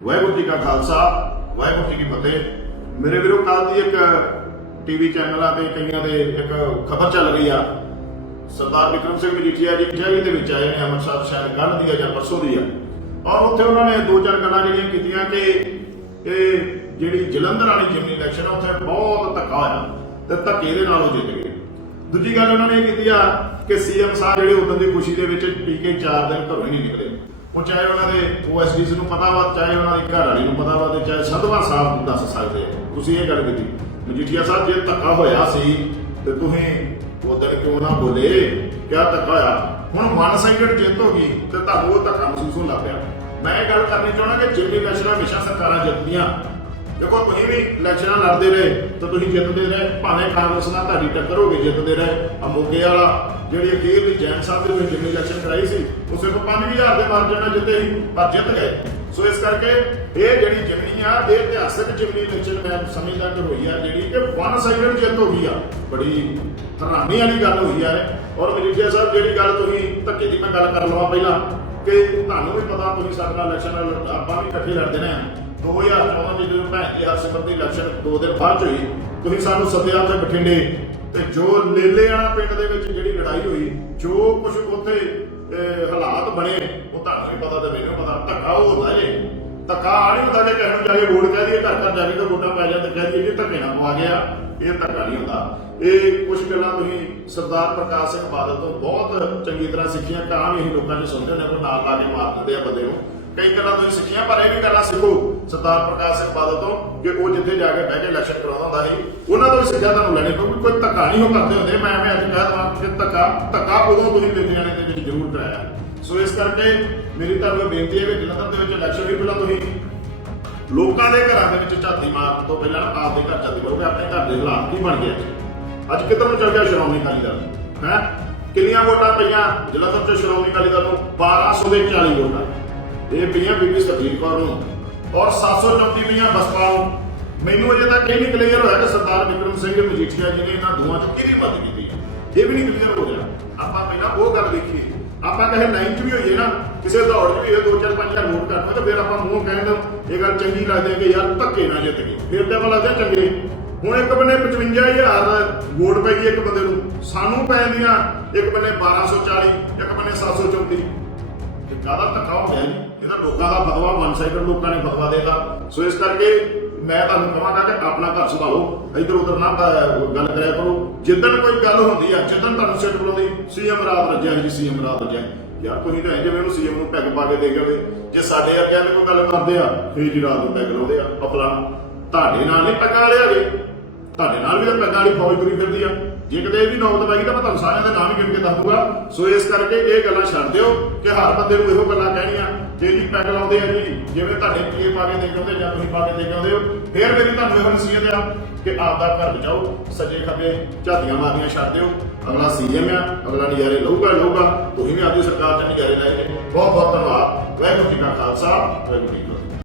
ਵਾਹਿਗੁਰੂ ਜੀ ਕਾ ਖਾਲਸਾ, ਵਾਹਿਗੁਰੂ ਜੀ ਕੀ ਫਤਿਹ। ਮੇਰੇ ਵੀਰੋ ਕੱਲ ਦੀ ਇੱਕ ਟੀਵੀ ਚੈਨਲਾਂ ਤੇ ਕਈਆਂ ਦੇ ਇੱਕ ਖਬਰ ਚੱਲ ਰਹੀ ਆ। ਸਰਦਾਰ ਵਿਕਰਮ ਸਿੰਘ ਮਜੀਠੀਆ ਜੀ ਜੈਵੀ ਦੇ ਵਿੱਚ ਆਏ ਨੇ, ਅੰਮ੍ਰਿਤਸਰ ਸ਼ਾਇਦ ਕੱਲ੍ਹ ਦੀ ਆ ਜਾਂ ਪਰਸੋਂ ਦੀ ਆ। ਔਰ ਉੱਥੇ ਉਹਨਾਂ ਨੇ ਦੋ ਚਾਰ ਗੱਲਾਂ ਜਿਹੜੀਆਂ ਕੀਤੀਆਂ ਕਿ ਇਹ ਜਿਹੜੀ ਜਲੰਧਰ ਵਾਲੀ ਜਿਮਨੀ ਇਲੈਕਸ਼ਨ ਆ, ਉੱਥੇ ਬਹੁਤ ਧੱਕਾ ਹੋਇਆ ਤੇ ਧੱਕੇ ਦੇ ਨਾਲ ਉਹ ਜਿੱਤ ਗਏ। ਦੂਜੀ ਗੱਲ ਉਹਨਾਂ ਨੇ ਇਹ ਕੀਤੀ ਆ ਕਿ ਸੀਐਮ ਸਾਹਿਬ ਜਿਹੜੇ ਉਦੋਂ ਦੀ ਖੁਸ਼ੀ ਦੇ ਵਿੱਚ ਟੀਕੇ 4 ਦਿਨ ਘਰੋਂ ਹੀ ਨਹੀਂ ਨਿਕਲੇ। ਉਹ ਚਾਹੇ ਉਹਨਾਂ ਦੇ ਓਐਸਡੀਸ ਨੂੰ ਪਤਾ ਵਾ, ਚਾਹੇ ਉਹਨਾਂ ਦੀ ਘਰ ਵਾਲੀ ਨੂੰ ਪਤਾ ਵਾ ਤੇ ਚਾਹੇ ਸੰਧਵਾ ਸਾਹਿਬ ਨੂੰ ਦੱਸ ਸਕਦੇ ਆ। ਤੁਸੀਂ ਇਹ ਗੱਲ ਕੀਤੀ। ਮਜੀਠੀਆ ਸਾਹਿਬ, ਜੇ ਧੱਕਾ ਹੋਇਆ ਸੀ ਤੇ ਤੁਸੀਂ ਉਦੋਂ ਕਿਉਂ ਨਾ ਬੋਲੇ? ਕਿਆ ਧੱਕਾ ਹੋਇਆ? ਹੁਣ ਮਨ ਸਾਈਡਡ ਜਿੱਤ ਹੋ ਗਈ ਤੇ ਤੁਹਾਨੂੰ ਉਹ ਧੱਕਾ ਮਹਿਸੂਸ ਹੋਣ ਲੱਗ ਪਿਆ। ਮੈਂ ਇਹ ਗੱਲ ਕਰਨੀ ਚਾਹੁੰਦਾ ਕਿ ਜਿੰਨੀ ਇਲੈਕਸ਼ਨਾਂ ਹਮੇਸ਼ਾ ਸਰਕਾਰਾਂ ਜਿੱਤਦੀਆਂ ਦੇਖੋ, ਤੁਸੀਂ ਵੀ ਇਲੈਕਸ਼ਨਾਂ ਲੜਦੇ ਰਹੇ, ਤਾਂ ਤੁਸੀਂ ਜਿੱਤਦੇ ਰਹੇ। ਭਾਵੇਂ ਕਾਂਗਰਸ ਨਾਲ ਤੁਹਾਡੀ ਟੱਕਰ ਹੋ ਗਈ ਜਿੱਤਦੇ ਰਹੇ। ਆ ਮੋਗੇ ਵਾਲਾ, ਜਿਹੜੀ ਅਖੀਰ ਦੀ ਜੈਨ ਸਾਹਿਬ ਦੇ ਵਿੱਚ ਜਿੰਨੀ ਇਲੈਕਸ਼ਨ ਕਰਾਈ ਸੀ, ਉਹ ਸਿਰਫ 5000 ਦੇ ਮਾਰਜਨ ਨਾਲ ਜਿੱਤੇ ਸੀ, ਪਰ ਜਿੱਤ ਗਏ। ਸੋ ਇਸ ਕਰਕੇ ਇਹ ਜਿਹੜੀ ਜਿਮਨੀ ਆ, ਇਹ ਇਤਿਹਾਸਕ ਜਿਮਨੀ ਇਲੈਕਸ਼ਨ ਮੈਂ ਸਮਝਦਾ ਕਿ ਹੋਈ ਆ ਜਿਹੜੀ ਕਿ ਵਨ ਸਾਈਡਡ ਜਿੱਤ ਹੋ ਗਈ ਆ। ਬੜੀ ਹੈਰਾਨੀ ਵਾਲੀ ਗੱਲ ਹੋਈ ਆ ਔਰ ਮਜੀਠੀਆ ਸਾਹਿਬ, ਜਿਹੜੀ ਗੱਲ ਤੁਸੀਂ ਧੱਕੇ ਦੀ ਮੈਂ ਗੱਲ ਕਰ ਲਵਾਂ ਪਹਿਲਾਂ ਕਿ ਤੁਹਾਨੂੰ ਵੀ ਪਤਾ ਤੁਸੀਂ ਸਾਡੇ ਨਾਲ ਇਲੈਕਸ਼ਨ ਆਪਾਂ ਵੀ ਇਕੱਠੇ ਲੜਦੇ ਨੇ। 2014 ਚ ਜਦੋਂ ਭੈਣ ਦੀ ਹਰਸਿਮਰਤ ਇਲੈਕਸ਼ਨ ਦੋ ਦਿਨ ਬਾਅਦ 'ਚ ਹੋਈ, ਤੁਸੀਂ ਸਾਨੂੰ ਸੱਦਿਆ ਉੱਥੇ ਬਠਿੰਡੇ। ਤੇ ਜੋ ਲੇਲੇਆਣਾ ਪਿੰਡ ਦੇ ਵਿੱਚ ਜਿਹੜੀ ਲੜਾਈ ਹੋਈ, ਜੋ ਕੁਝ ਉੱਥੇ ਹਾਲਾਤ ਬਣੇ, ਉਹ ਤੁਹਾਨੂੰ ਵੀ ਪਤਾ ਤੇ ਮੈਨੂੰ ਪਤਾ, ਧੱਕਾ ਉਹ ਜੇ। ਧੱਕਾ ਆ ਨਹੀਂ ਹੁੰਦਾ ਕਿ ਕਿਸੇ ਨੂੰ ਜਾ ਕੇ ਵੋਟ ਕਹਿ ਦਈਏ, ਘਰ ਜਾ ਕੇ ਤਾਂ ਵੋਟਾਂ ਪੈ ਜਾਂਦੇ ਕਹਿ ਦਈਏ ਕਿ ਧੱਕੇ ਨਾਲ ਪਵਾ ਗਿਆ, ਇਹ ਧੱਕਾ ਨਹੀਂ ਹੁੰਦਾ। ਇਹ ਕੁਝ ਗੱਲਾਂ ਤੁਸੀਂ ਸਰਦਾਰ ਪ੍ਰਕਾਸ਼ ਸਿੰਘ ਬਾਦਲ ਤੋਂ ਬਹੁਤ ਚੰਗੀ ਤਰ੍ਹਾਂ ਸਿੱਖੀਆਂ ਕਾਂ ਵੀ ਅਸੀਂ ਲੋਕਾਂ ਨੇ ਸੁਣਦੇ ਨੇ ਕੋਈ ਨਾਲ ਲਾ ਕੇ ਮਾਰ ਦਿੰਦੇ ਆ ਬੰਦੇ ਨੂੰ। ਕਈ ਗੱਲਾਂ ਤੁਸੀਂ ਸਿੱਖੀਆਂ, ਪਰ ਇਹ ਵੀ ਗੱਲਾਂ ਸਿੱਖੋ, ਸਰਦਾਰ ਪ੍ਰਕਾਸ਼ ਸਿੰਘ ਬਾਦਲ ਤੋਂ, ਕਿ ਉਹ ਜਿੱਥੇ ਜਾ ਕੇ ਬਹਿ ਕੇ ਇਲੈਕਸ਼ਨ ਕਰਾਉਂਦਾ ਹੁੰਦਾ ਸੀ, ਉਹਨਾਂ ਤੋਂ ਵੀ ਸਿੱਖਿਆ ਤੁਹਾਨੂੰ ਲੈਣੀ ਕਿਉਂਕਿ ਕੋਈ ਧੱਕਾ ਨਹੀਂ ਉਹ ਕਰਦੇ ਹੁੰਦੇ। ਮੈਂ ਮੈਂ ਅੱਜ ਕਹਿ ਦਵਾਂ ਕਿ ਧੱਕਾ ਧੱਕਾ ਉਦੋਂ ਤੁਸੀਂ ਲੁਧਿਆਣੇ ਦੇ ਵਿੱਚ ਜ਼ਰੂਰ ਕਰਾਇਆ। ਸੋ ਇਸ ਕਰਕੇ ਮੇਰੀ ਤੁਹਾਨੂੰ ਬੇਨਤੀ ਹੈ ਕਿ ਜਲੰਧਰ ਦੇ ਵਿੱਚ ਇਲੈਕਸ਼ਨ ਵੀ ਪਹਿਲਾਂ ਤੁਸੀਂ ਲੋਕਾਂ ਦੇ ਘਰਾਂ ਦੇ ਵਿੱਚ ਝਾਤੀ ਮਾਰਨ ਤੋਂ ਪਹਿਲਾਂ ਆਪਦੇ ਘਰ ਝਾਤੀ ਮਾਰੋ ਕਿ ਆਪਣੇ ਘਰ ਦੇ ਹਾਲਾਤ ਕੀ ਬਣ ਗਏ ਅੱਜ? ਕਿੱਧਰ ਨੂੰ ਚੱਲ ਗਿਆ ਸ਼੍ਰੋਮਣੀ ਅਕਾਲੀ ਦਲ? ਹੈ? ਕਿੰਨੀਆਂ ਵੋਟਾਂ ਪਈਆਂ ਜਲੰਧਰ ਚ ਸ਼੍ਰੋਮਣੀ ਅਕਾਲੀ ਦਲ ਨੂੰ 1200 ਦੇ 40 ਵੋਟਾਂ। ਇਹ ਪਈਆਂ ਬੀਬੀ ਸੁਖਬੀਰ ਕੌਰ ਨੂੰ ਔਰ 734 ਪਈਆਂ ਬਸਪਾ ਨੂੰ। ਮੈਨੂੰ ਅਜੇ ਤੱਕ ਇਹ ਨਹੀਂ ਕਲੀਅਰ ਹੋਇਆ ਕਿ ਸਰਦਾਰ ਵਿਕਰਮ ਸਿੰਘ ਮਜੀਠੀਆ ਜੀ ਨੇ ਇਹਨਾਂ ਦੋਵਾਂ ਚ ਕਿਹਦੀ ਮਦਦ ਕੀਤੀ ਇਹ ਵੀ ਨਹੀਂ ਕਲੀਅਰ ਹੋ ਰਿਹਾ। ਆਪਾਂ ਪਹਿਲਾਂ ਉਹ ਗੱਲ ਦੇਖੀਏ ਆਪਾਂ ਕਹੇ ਲਾਈਨ 'ਚ ਵੀ ਹੋਈਏ ਨਾ, ਕਿਸੇ ਦੌੜ 'ਚ ਵੀ ਇਹ ਦੋ ਚਾਰ ਪੰਜ ਹਜ਼ਾਰ ਵੋਟ ਘੱਟ ਤਾਂ ਫਿਰ ਆਪਾਂ ਮੂੰਹ ਕਹਿੰਦੇ ਇਹ ਗੱਲ ਚੰਗੀ ਲੱਗਦੀ ਹੈ ਕਿ ਯਾਰ ਧੱਕੇ ਨਾ ਜਿੱਤ ਗਏ। ਫਿਰ ਤੇ ਆਪਾਂ ਲੱਗਦਾ ਚੰਗੇ। ਹੁਣ ਇੱਕ ਬੰਨੇ 55000 ਵੋਟ ਪੈ ਗਈ ਇੱਕ ਬੰਦੇ ਨੂੰ। ਸਾਨੂੰ ਪੈ ਇੱਕ ਬੰਨੇ 1240 ਇੱਕ ਬੰਨੇ 734 ਤੇ ਕਾਹਦਾ ਧੱਕਾ ਹੋ ਗਿਆ ਜੀ? ਇਹਦਾ ਲੋਕਾਂ ਦਾ ਫਤਵਾ ਵਨ ਸਾਈਡਡ ਲੋਕਾਂ ਨੇ ਫਤਵਾ ਦੇਤਾ। ਸੋ ਇਸ ਕਰਕੇ ਮੈਂ ਤੁਹਾਨੂੰ ਕਹਾਂਗਾ ਕਿ ਆਪਣਾ ਘਰ ਸੰਭਾਲੋ, ਇੱਧਰ ਉੱਧਰ ਨਾ ਗੱਲ ਕਰਿਆ ਕਰੋ। ਜਿੱਦਣ ਕੋਈ ਗੱਲ ਹੁੰਦੀ ਆ, ਜਿੱਦਣ ਤੁਹਾਨੂੰ ਸਿੱਟ ਬੁਲਾਉਂਦੀ ਸੀਐਮ ਰਾਤ ਰੱਜਿਆ ਜੀ, ਸੀਐਮ ਰਾਤ ਰੱਜਿਆ ਯਾਰ ਕੋਈ ਤਾਂ ਜਿਵੇਂ ਉਹਨੂੰ ਸੀਐਮ ਨੂੰ ਪੈਗ ਪਾ ਕੇ ਦੇ ਗਏ ਜੇ ਸਾਡੇ ਵਰਗਿਆਂ ਨੇ ਕੋਈ ਗੱਲ ਕਰਦੇ ਆ ਫੇਰ ਜੀ ਰਾਤ ਨੂੰ ਪੈਗ ਲਾਉਂਦੇ ਆ ਅਪਲਾ ਤੁਹਾਡੇ ਨਾਲ ਨਹੀਂ ਪੈਗਾਂ ਵਾਲੇ ਹੈਗੇ। ਤੁਹਾਡੇ ਨਾਲ ਵੀ ਤਾਂ ਪੈਗਾਂ ਵਾਲੀ ਫੌਜ ਤੁਰੀ ਫਿਰਦੀ ਆ। ਜੇ ਕਿਤੇ ਇਹ ਵੀ ਨੌਬਤ ਪੈ ਗਈ ਤਾਂ ਮੈਂ ਤੁਹਾਨੂੰ ਸਾਰਿਆਂ ਦੇ ਨਾਮ ਹੀ ਗਿਣ ਕੇ ਦੱਸ ਸੋ ਇਸ ਕਰਕੇ ਇਹ ਗੱਲਾਂ ਛੱਡ ਦਿਓ ਕਿ ਹਰ ਬੰਦੇ ਨੂੰ ਇਹੋ ਗੱਲਾਂ ਕਹਿਣੀਆਂ, ਜੇ ਜੀ ਪੈਗ ਲਾਉਂਦੇ ਆ ਜੀ, ਜਿਵੇਂ ਤੁਹਾਡੇ ਪੀਏ ਪਾ ਕੇ ਦੇ ਕੇ ਆਉਂਦੇ ਜਾਂ ਤੁਸੀਂ ਪਾ ਕੇ ਦੇ ਕੇ ਆਉਂਦੇ ਹੋ, ਫਿਰ ਮੇਰੀ ਤੁਹਾਨੂੰ ਇਹੋ ਨਸੀਹਤ ਆ ਕਿ ਆਪਦਾ ਘਰ ਬਚਾਓ, ਸੱਜੇ ਖੱਬੇ ਝਾਤੀਆਂ ਮਾਰਨੀਆਂ ਛੱਡ ਦਿਓ। ਅਗਲਾ ਸੀਐਮ ਆ, ਅਗਲਾ ਨਜ਼ਾਰੇ ਲਊਗਾ ਲਊਗਾ। ਤੁਸੀਂ ਵੀ ਆਪਦੀ ਸਰਕਾਰ ਚ ਨਜ਼ਾਰੇ ਲੈ ਕੇ ਬਹੁਤ ਬਹੁਤ ਧੰਨਵਾਦ। ਵਾਹਿਗੁਰੂ ਜੀ ਕਾ ਖਾਲਸਾ, ਵਾਹਿਗੁਰੂ ਜੀ ਕੀ